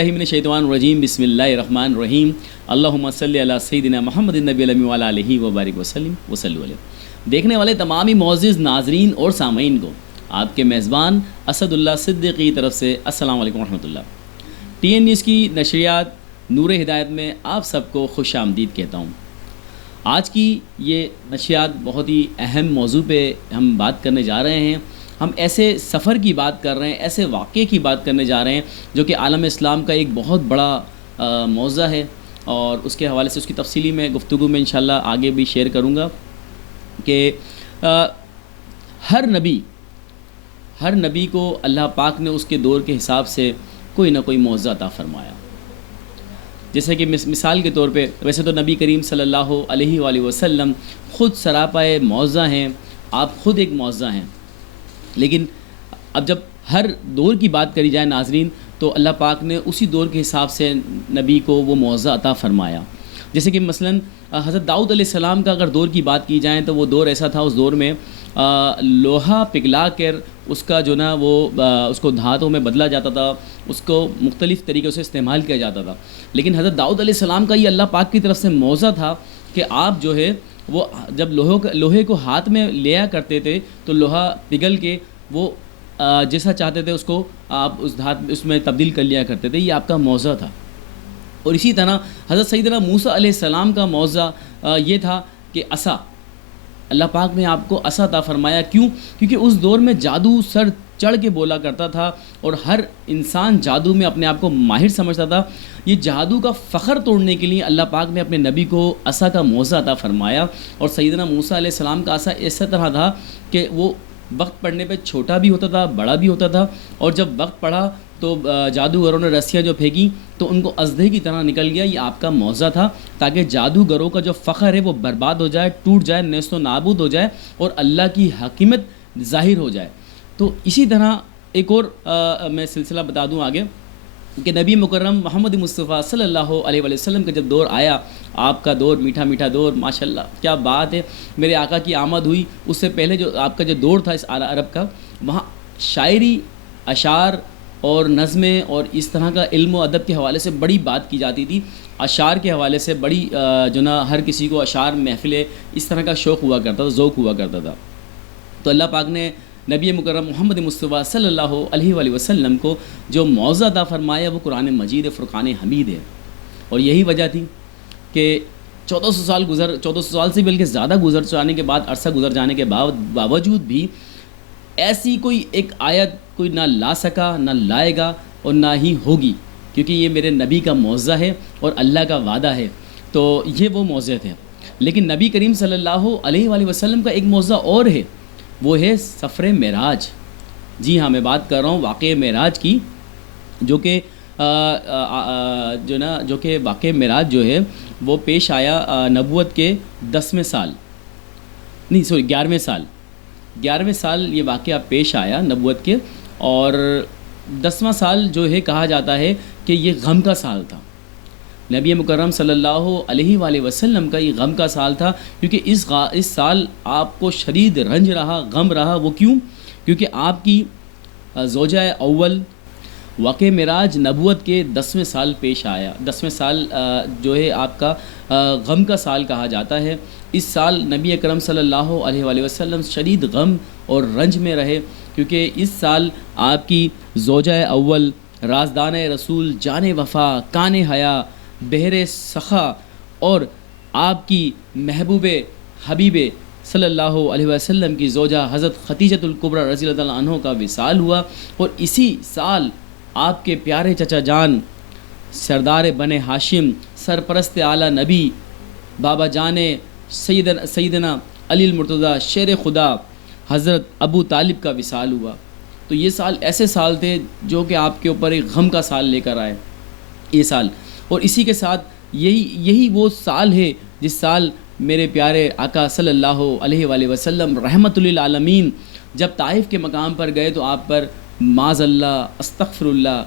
باللہ من الشیطان الرجیم بسم اللہ الرحمن الرحیم اللہم صلی علی سیدنا محمد النبی الامین وعلی آلہ وبارک وسلم وصلوا علیہ۔ دیکھنے والے تمام ہی معزز ناظرین اور سامعین کو آپ کے میزبان اسد اللہ صدیقی کی طرف سے السلام علیکم ورحمۃ اللہ۔ TN نیوز کی نشریات نور ہدایت میں آپ سب کو خوش آمدید کہتا ہوں۔ آج کی یہ نشریات بہت ہی اہم موضوع پہ ہم بات کرنے جا رہے ہیں۔ ہم ایسے سفر کی بات کر رہے ہیں، ایسے واقعے کی بات کرنے جا رہے ہیں جو کہ عالم اسلام کا ایک بہت بڑا موضوع ہے، اور اس کے حوالے سے اس کی تفصیلی میں گفتگو میں انشاءاللہ آگے بھی شیئر کروں گا کہ ہر نبی کو اللہ پاک نے اس کے دور کے حساب سے کوئی نہ کوئی معجزہ عطا فرمایا۔ جیسے کہ مثال کے طور پہ ویسے تو نبی کریم صلی اللہ علیہ وآلہ وسلم خود سراپائے معجزہ ہیں، آپ خود ایک معجزہ ہیں، لیکن اب جب ہر دور کی بات کری جائے ناظرین تو اللہ پاک نے اسی دور کے حساب سے نبی کو وہ معجزہ عطا فرمایا۔ جیسے کہ مثلا حضرت داؤد علیہ السلام کا اگر دور کی بات کی جائے تو وہ دور ایسا تھا، اس دور میں لوہا پگھلا کر اس کا جو نا وہ اس کو دھاتوں میں بدلا جاتا تھا، اس کو مختلف طریقوں سے استعمال کیا جاتا تھا۔ لیکن حضرت داؤد علیہ السلام کا یہ اللہ پاک کی طرف سے معجزہ تھا کہ آپ جو ہے وہ جب لوہے کو ہاتھ میں لیا کرتے تھے تو لوہا پگھل کے وہ جیسا چاہتے تھے اس کو آپ اس میں تبدیل کر لیا کرتے تھے۔ یہ آپ کا معجزہ تھا۔ اور اسی طرح حضرت سیدنا موسیٰ علیہ السلام کا معجزہ یہ تھا کہ عصا، اللہ پاک نے آپ کو عصا عطا فرمایا۔ کیوں؟ کیونکہ اس دور میں جادو سر چڑھ کے بولا کرتا تھا اور ہر انسان جادو میں اپنے آپ کو ماہر سمجھتا تھا۔ یہ جادو کا فخر توڑنے کے لیے اللہ پاک نے اپنے نبی کو عصا کا معجزہ عطا فرمایا۔ اور سیدنا موسیٰ علیہ السلام کا عصا اس طرح تھا کہ وہ وقت پڑنے پہ چھوٹا بھی ہوتا تھا، بڑا بھی ہوتا تھا، اور جب وقت پڑا تو جادوگروں نے رسیاں جو پھینکی تو ان کو اژدھے کی طرح نکل گیا۔ یہ آپ کا معجزہ تھا تاکہ جادوگروں کا جو فخر ہے وہ برباد ہو جائے، ٹوٹ جائے، نیست و نابود ہو جائے اور اللہ کی حکمت ظاہر ہو جائے۔ تو اسی طرح ایک اور میں سلسلہ بتا دوں آگے کہ نبی مکرم محمد مصطفیٰ صلی اللہ علیہ وآلہ وسلم کا جب دور آیا، آپ کا دور میٹھا میٹھا دور، ماشاءاللہ کیا بات ہے، میرے آقا کی آمد ہوئی، اس سے پہلے جو آپ کا جو دور تھا اس عرب کا، وہاں شاعری، اشعار اور نظمیں اور اس طرح کا علم و ادب کے حوالے سے بڑی بات کی جاتی تھی۔ اشعار کے حوالے سے بڑی جو نا ہر کسی کو اشعار، محفلیں، اس طرح کا شوق ہوا کرتا تھا، ذوق ہوا کرتا تھا۔ تو اللہ پاک نے نبی مکرم محمد مصطفیٰ صلی اللہ علیہ وآلہ وسلم کو جو معجزہ عطا فرمایا وہ قرآن مجید فرقان حمید ہے۔ اور یہی وجہ تھی کہ 1400 سال سے بلکہ زیادہ گزر جانے کے بعد، عرصہ گزر جانے کے باوجود بھی ایسی کوئی ایک آیت کوئی نہ لا سکا، نہ لائے گا اور نہ ہی ہوگی، کیونکہ یہ میرے نبی کا معجزہ ہے اور اللہ کا وعدہ ہے۔ تو یہ وہ معجزے تھے۔ لیکن نبی کریم صلی اللہ علیہ وآلہ وسلم کا ایک معجزہ اور ہے، وہ ہے سفر معراج۔ جی ہاں، میں بات کر رہا ہوں واقعہ معراج کی، جو کہ واقعہ معراج جو ہے وہ پیش آیا نبوت کے 11ویں سال یہ واقعہ پیش آیا نبوت کے، اور 10واں سال جو ہے کہا جاتا ہے کہ یہ غم کا سال تھا۔ نبی مکرم صلی اللہ علیہ وآلہ وسلم کا یہ غم کا سال تھا، کیونکہ اس سال آپ کو شدید رنج رہا، غم رہا۔ وہ کیوں؟ کیونکہ آپ کی زوجہ اول واقع معراج نبوت کے 10ویں سال پیش آیا۔ 10ویں سال جو ہے آپ کا غم کا سال کہا جاتا ہے۔ اس سال نبی اکرم صلی اللہ علیہ وآلہ وسلم شدید غم اور رنج میں رہے، کیونکہ اس سال آپ کی زوجہ اول، رازدان رسول، جان وفا، کان حیا، بحر سخا اور آپ کی محبوب حبیب صلی اللہ علیہ وسلم کی زوجہ حضرت خدیجۃ الکبریٰ رضی اللہ عنہ عنہ کا وصال ہوا۔ اور اسی سال آپ کے پیارے چچا جان، سردار بن ہاشم، سرپرست اعلیٰ نبی، بابا جان سیدنا علی المرتضیٰ شیر خدا حضرت ابو طالب کا وصال ہوا۔ تو یہ سال ایسے سال تھے جو کہ آپ کے اوپر ایک غم کا سال لے کر آئے یہ سال۔ اور اسی کے ساتھ یہی وہ سال ہے جس سال میرے پیارے آقا صلی اللہ علیہ وآلہ وسلم رحمت للعالمین جب طائف کے مقام پر گئے تو آپ پر معاذ اللہ، استغفر اللہ،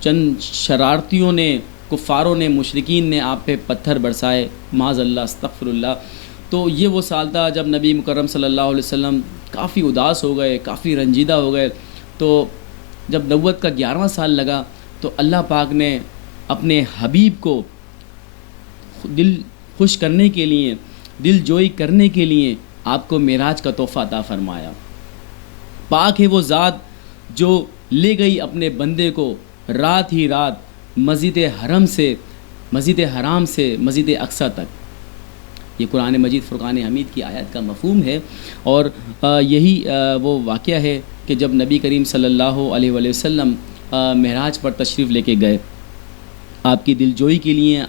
چند شرارتیوں نے، کفاروں نے، مشرکین نے آپ پہ پتھر برسائے، معاذ اللہ، استغفر اللہ۔ تو یہ وہ سال تھا جب نبی مکرم صلی اللہ علیہ وسلم کافی اداس ہو گئے، کافی رنجیدہ ہو گئے۔ تو جب نبوت کا 11واں سال لگا تو اللہ پاک نے اپنے حبیب کو دل خوش کرنے کے لیے، دل جوئی کرنے کے لیے آپ کو معراج کا تحفہ عطا فرمایا۔ پاک ہے وہ ذات جو لے گئی اپنے بندے کو رات ہی رات مسجد حرام سے مسجد اقصیٰ تک۔ یہ قرآن مجید فرقان حمید کی آیت کا مفہوم ہے، اور یہی وہ واقعہ ہے کہ جب نبی کریم صلی اللہ علیہ وآلہ وسلم معراج پر تشریف لے کے گئے آپ کی دلجوئی کے لیے،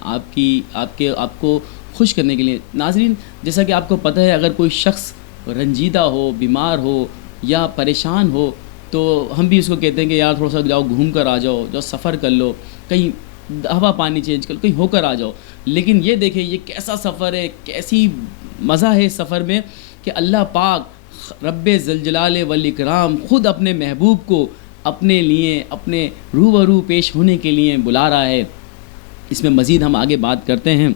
آپ کو خوش کرنے کے لیے۔ ناظرین، جیسا کہ آپ کو پتہ ہے، اگر کوئی شخص رنجیدہ ہو، بیمار ہو یا پریشان ہو تو ہم بھی اس کو کہتے ہیں کہ یار تھوڑا سا جاؤ گھوم کر آ جاؤ، سفر کر لو، کہیں ہوا پانی چینج کر لو، کہیں ہو کر آ جاؤ۔ لیکن یہ دیکھیں یہ کیسا سفر ہے، کیسی مزہ ہے اس سفر میں کہ اللہ پاک رب ذوالجلال والاکرام خود اپنے محبوب کو اپنے لیے اپنے روبرو پیش ہونے کے لیے بلا رہا ہے۔ اس میں مزید ہم آگے بات کرتے ہیں۔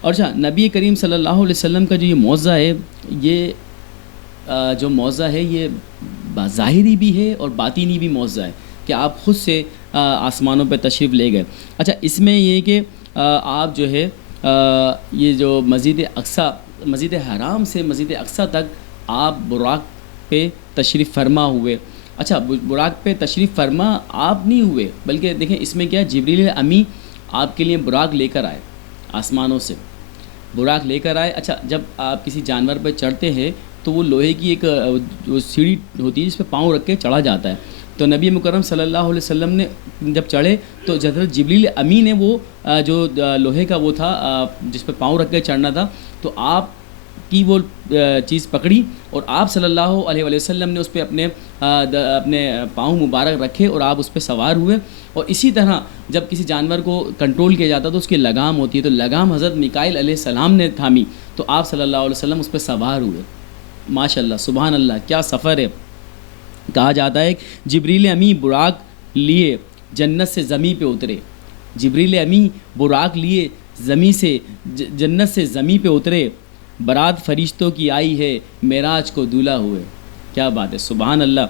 اور اچھا، نبی کریم صلی اللہ علیہ وسلم کا جو یہ معجزہ ہے، یہ جو معجزہ ہے یہ ظاہری بھی ہے اور باطینی بھی معجزہ ہے کہ آپ خود سے آسمانوں پہ تشریف لے گئے۔ اچھا، اس میں یہ کہ آپ جو ہے یہ جو مسجد حرام سے مسجد اقصیٰ تک آپ براق پہ تشریف فرما ہوئے۔ اچھا، براق پہ تشریف فرما آپ نہیں ہوئے، بلکہ دیکھیں اس میں کیا، جبریل امی آپ کے لیے براق لے کر آئے، آسمانوں سے براق لے کر آئے۔ اچھا، جب آپ کسی جانور پہ چڑھتے ہیں تو وہ لوہے کی ایک سیڑھی ہوتی ہے جس پہ پاؤں رکھ کے چڑھا جاتا ہے۔ تو نبی مکرم صلی اللہ علیہ وسلم نے جب چڑھے تو حضرت جبریل امی نے وہ جو لوہے کا وہ تھا جس پہ پاؤں رکھ کے چڑھنا تھا، تو آپ کی وہ چیز پکڑی اور آپ صلی اللہ علیہ وسلم نے اس پہ اپنے پاؤں مبارک رکھے اور آپ اس پہ سوار ہوئے۔ اور اسی طرح جب کسی جانور کو کنٹرول کیا جاتا تو اس کی لگام ہوتی ہے، تو لگام حضرت میکائیل علیہ السلام نے تھامی تو آپ صلی اللہ علیہ وسلم اس پہ سوار ہوئے۔ ماشاء اللہ، سبحان اللہ، کیا سفر ہے۔ کہا جاتا ہے جبریل امی براق لیے جنت سے زمین پہ اترے، جبریل امی براق لیے جنت سے زمین پہ اترے، برات فرشتوں کی آئی ہے، معراج کو دولہا ہوئے۔ کیا بات ہے، سبحان اللہ۔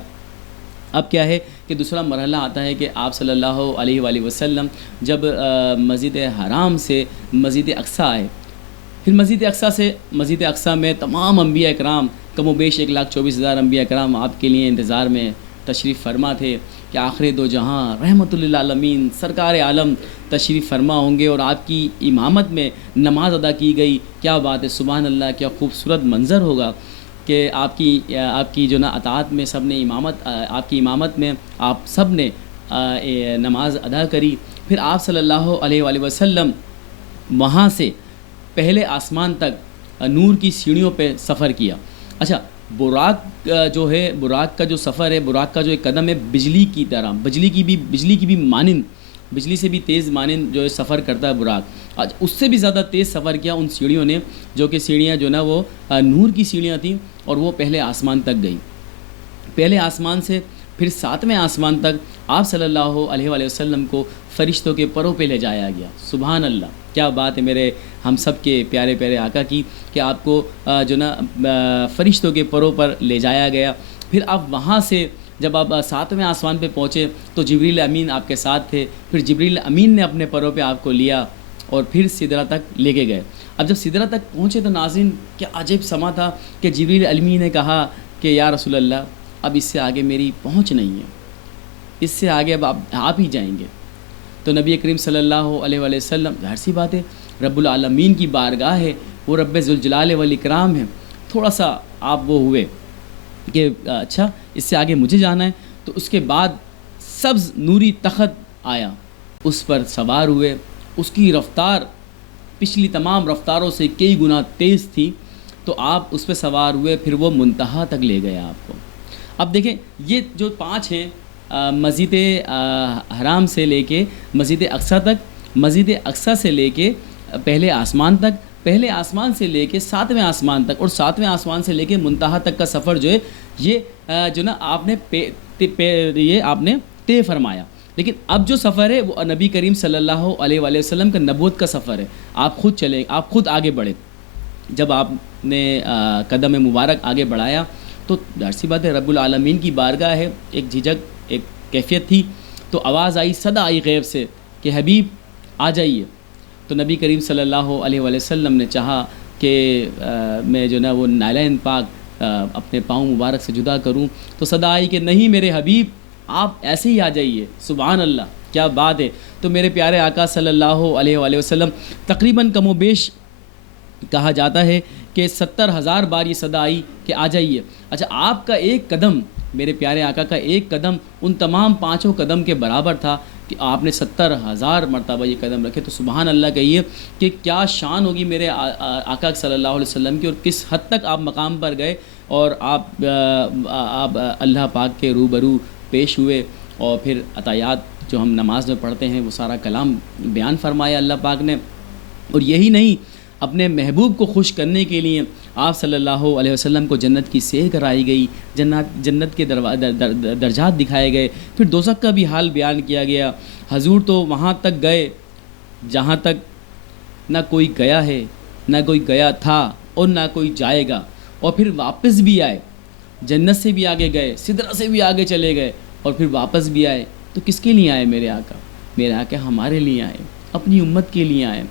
اب کیا ہے کہ دوسرا مرحلہ آتا ہے کہ آپ صلی اللہ علیہ وآلہ وسلم جب مسجد حرام سے مسجد اقصیٰ آئے، پھر مسجد اقصیٰ میں تمام انبیاء اکرام، کم و بیش 1,24,000 انبیاء اکرام آپ کے لیے انتظار میں تشریف فرما تھے کہ آخر دو جہاں رحمت للعالمین سرکار عالم تشریف فرما ہوں گے، اور آپ کی امامت میں نماز ادا کی گئی۔ کیا بات ہے، سبحان اللہ، کیا خوبصورت منظر ہوگا کہ آپ کی جو نا اطاعت میں سب نے آپ کی امامت میں آپ سب نے نماز ادا کری۔ پھر آپ صلی اللہ علیہ وآلہ وسلم وہاں سے پہلے آسمان تک نور کی سیڑھیوں پہ سفر کیا۔ اچھا، براق جو ہے، براق کا جو سفر ہے، براق کا جو ایک قدم ہے بجلی کی طرح، بجلی کی بھی مانند، بجلی سے بھی تیز مانند جو ہے سفر کرتا ہے براق۔ آج اس سے بھی زیادہ تیز سفر کیا ان سیڑھیوں نے، جو کہ سیڑھیاں جو نا وہ نور کی سیڑھیاں تھیں، اور وہ پہلے آسمان تک گئی۔ پہلے آسمان سے پھر 7ویں آسمان تک آپ صلی اللہ علیہ وآلہ وسلم کو فرشتوں کے پروں پہ لے جایا گیا۔ سبحان اللہ، کیا بات ہے میرے ہم سب کے پیارے پیارے آقا کی کہ آپ کو جو نا فرشتوں کے پروں پر لے جایا گیا۔ پھر آپ وہاں سے جب آپ 7ویں آسمان پہ پہنچے تو جبریل امین آپ کے ساتھ تھے، پھر جبریل امین نے اپنے پروں پہ آپ کو لیا اور پھر سدرہ تک لے کے گئے۔ اب جب سدرہ تک پہنچے تو ناظرین کیا عجیب سما تھا کہ جبریل امین نے کہا کہ یا رسول اللہ، اب اس سے آگے میری پہنچ نہیں ہے، اس سے آگے اب آپ ہی جائیں گے۔ تو نبی کریم صلی اللہ علیہ وآلہ وسلم، ظاہر سی بات ہے رب العالمین کی بارگاہ ہے، وہ رب ذوالجلال والاکرام ہے، تھوڑا سا آپ وہ ہوئے کہ اچھا اس سے آگے مجھے جانا ہے۔ تو اس کے بعد سبز نوری تخت آیا، اس پر سوار ہوئے، اس کی رفتار پچھلی تمام رفتاروں سے کئی گنا تیز تھی، تو آپ اس پہ سوار ہوئے، پھر وہ منتہا تک لے گیا آپ کو۔ اب دیکھیں یہ جو 5 ہیں، مسجد حرام سے لے کے مسجد اقصیٰ تک، مسجد اقصیٰ سے لے کے پہلے آسمان تک، پہلے آسمان سے لے کے 7ویں آسمان تک، اور 7ویں آسمان سے لے کے منتہا تک کا سفر جو ہے یہ جو نا آپ نے طے فرمایا۔ لیکن اب جو سفر ہے وہ نبی کریم صلی اللہ علیہ وآلہ وسلم کا نبوت کا سفر ہے۔ آپ خود چلے، آپ خود آگے بڑھے۔ جب آپ نے قدم مبارک آگے بڑھایا تو ظاہر سی بات ہے رب العالمین کی بارگاہ ہے، ایک جھجک، ایک کیفیت تھی۔ تو آواز آئی، صدا آئی غیب سے کہ حبیب آ جائیے. تو نبی کریم صلی اللہ علیہ وآلہ وسلم نے چاہا کہ میں جو نا وہ نالین پاک اپنے پاؤں مبارک سے جدا کروں. تو صدا آئی کہ نہیں میرے حبیب آپ ایسے ہی آ جائیے. سبحان اللہ، کیا بات ہے. تو میرے پیارے آقا صلی اللہ علیہ وآلہ وسلم تقریباً کم و بیش کہا جاتا ہے کہ 70,000 بار یہ صدا آئی کہ آ جائیے. اچھا، آپ کا ایک قدم، میرے پیارے آقا کا ایک قدم ان تمام 5 قدم کے برابر تھا کہ آپ نے 70,000 مرتبہ یہ قدم رکھے. تو سبحان اللہ کہیے کہ کیا شان ہوگی میرے آقا صلی اللہ علیہ وسلم کی، اور کس حد تک آپ مقام پر گئے اور آپ اللہ پاک کے روبرو پیش ہوئے، اور پھر عطایات جو ہم نماز میں پڑھتے ہیں وہ سارا کلام بیان فرمایا اللہ پاک نے. اور یہی نہیں، اپنے محبوب کو خوش کرنے کے لیے آپ صلی اللہ علیہ وسلم کو جنت کی سیر کرائی گئی، جنت کے درجات دکھائے گئے، پھر دوزخ کا بھی حال بیان کیا گیا. حضور تو وہاں تک گئے جہاں تک نہ کوئی گیا ہے، نہ کوئی گیا تھا، اور نہ کوئی جائے گا، اور پھر واپس بھی آئے. جنت سے بھی آگے گئے، سدرہ سے بھی آگے چلے گئے، اور پھر واپس بھی آئے. تو کس کے لیے آئے میرے آقا؟ میرے آقا ہمارے لیے آئے، اپنی امت کے لیے آئے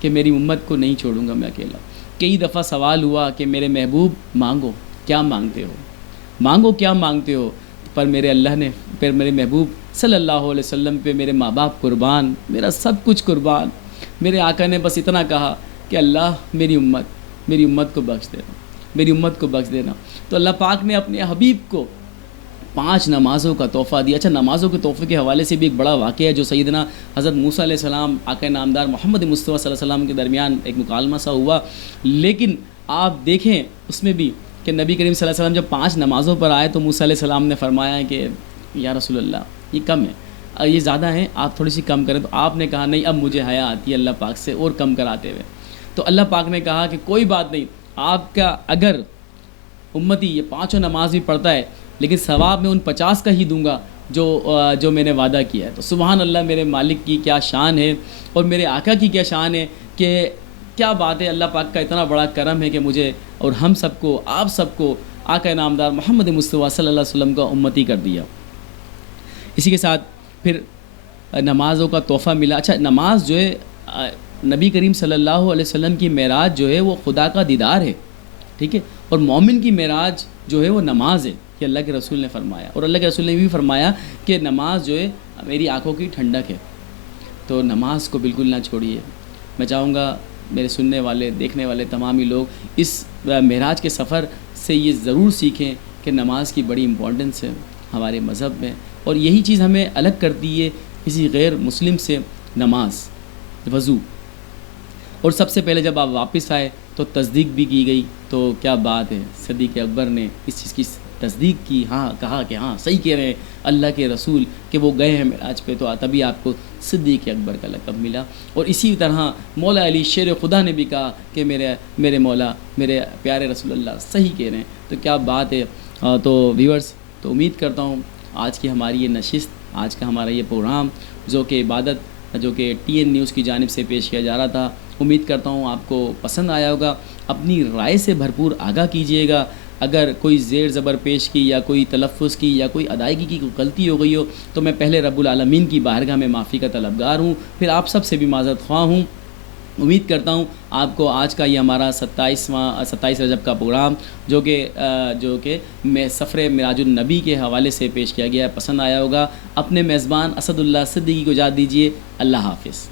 کہ میری امت کو نہیں چھوڑوں گا میں اکیلا. کئی دفعہ سوال ہوا کہ میرے محبوب مانگو، کیا مانگتے ہو، مانگو کیا مانگتے ہو. پر میرے اللہ نے، پھر میرے محبوب صلی اللہ علیہ وسلم پہ میرے ماں باپ قربان، میرا سب کچھ قربان. میرے آقا نے بس اتنا کہا کہ اللہ میری امت کو بخش دینا، میری امت کو بخش دینا. تو اللہ پاک نے اپنے حبیب کو 5 نمازوں کا تحفہ دیا. اچھا، نمازوں کے تحفے کے حوالے سے بھی ایک بڑا واقعہ ہے جو سیدنا حضرت موسیٰ علیہ السلام آقا نامدار محمد مصطفیٰ صلی اللہ علیہ وسلم کے درمیان ایک مکالمہ سا ہوا. لیکن آپ دیکھیں اس میں بھی کہ نبی کریم صلی اللہ علیہ وسلم جب 5 نمازوں پر آئے تو موسیٰ علیہ السلام نے فرمایا کہ یا رسول اللہ یہ کم ہے، یہ زیادہ ہیں، آپ تھوڑی سی کم کریں. تو آپ نے کہا نہیں، اب مجھے حیا آتی ہے اللہ پاک سے اور کم کراتے ہوئے. تو اللہ پاک نے کہا کہ کوئی بات نہیں، آپ کا اگر امتی یہ 5 نماز بھی پڑھتا ہے لیکن ثواب میں ان 50 کا ہی دوں گا جو میں نے وعدہ کیا ہے. تو سبحان اللہ، میرے مالک کی کیا شان ہے اور میرے آقا کی کیا شان ہے، کہ کیا بات ہے. اللہ پاک کا اتنا بڑا کرم ہے کہ مجھے اور ہم سب کو، آپ سب کو آقا نامدار محمد مصطفیٰ صلی اللہ علیہ وسلم کا امتی کر دیا. اسی کے ساتھ پھر نمازوں کا تحفہ ملا. اچھا، نماز جو ہے نبی کریم صلی اللہ علیہ وسلم کی معراج جو ہے وہ خدا کا دیدار ہے، ٹھیک ہے، اور مومن کی معراج جو ہے وہ نماز ہے، کہ اللہ کے رسول نے فرمایا. اور اللہ کے رسول نے بھی فرمایا کہ نماز جو ہے میری آنکھوں کی ٹھنڈک ہے. تو نماز کو بالکل نہ چھوڑیے. میں چاہوں گا میرے سننے والے، دیکھنے والے تمام ہی لوگ اس معراج کے سفر سے یہ ضرور سیکھیں کہ نماز کی بڑی امپورٹنس ہے ہمارے مذہب میں، اور یہی چیز ہمیں الگ کرتی ہے کسی غیر مسلم سے. نماز، وضو، اور سب سے پہلے جب آپ واپس آئے تو تصدیق بھی کی گئی. تو کیا بات ہے، صدیق اکبر نے اس چیز کی تصدیق کی، ہاں کہا کہ ہاں صحیح کہہ رہے ہیں اللہ کے رسول کہ وہ گئے ہیں معراج پہ. تو تبھی آپ کو صدیق اکبر کا لقب ملا. اور اسی طرح مولا علی شیر خدا نے بھی کہا کہ میرے مولا، میرے پیارے رسول اللہ صحیح کہہ رہے ہیں. تو کیا بات ہے. تو ویورز، تو امید کرتا ہوں آج کی ہماری یہ نشست، آج کا ہمارا یہ پروگرام جو کہ عبادت، جو کہ TN نیوز کی جانب سے پیش کیا جا رہا تھا، امید کرتا ہوں آپ کو پسند آیا ہوگا. اپنی رائے سے بھرپور آگاہ کیجیے گا. اگر کوئی زیر زبر پیش کی یا کوئی تلفظ کی یا کوئی ادائیگی کی کوئی غلطی ہو گئی ہو تو میں پہلے رب العالمین کی بارگاہ میں معافی کا طلبگار ہوں، پھر آپ سب سے بھی معذرت خواہ ہوں. امید کرتا ہوں آپ کو آج کا یہ ہمارا 27 رجب کا پروگرام جو کہ میں سفر معراج النبی کے حوالے سے پیش کیا گیا ہے پسند آیا ہوگا. اپنے میزبان اسد اللہ صدیقی کو اجازت دیجیے. اللہ حافظ.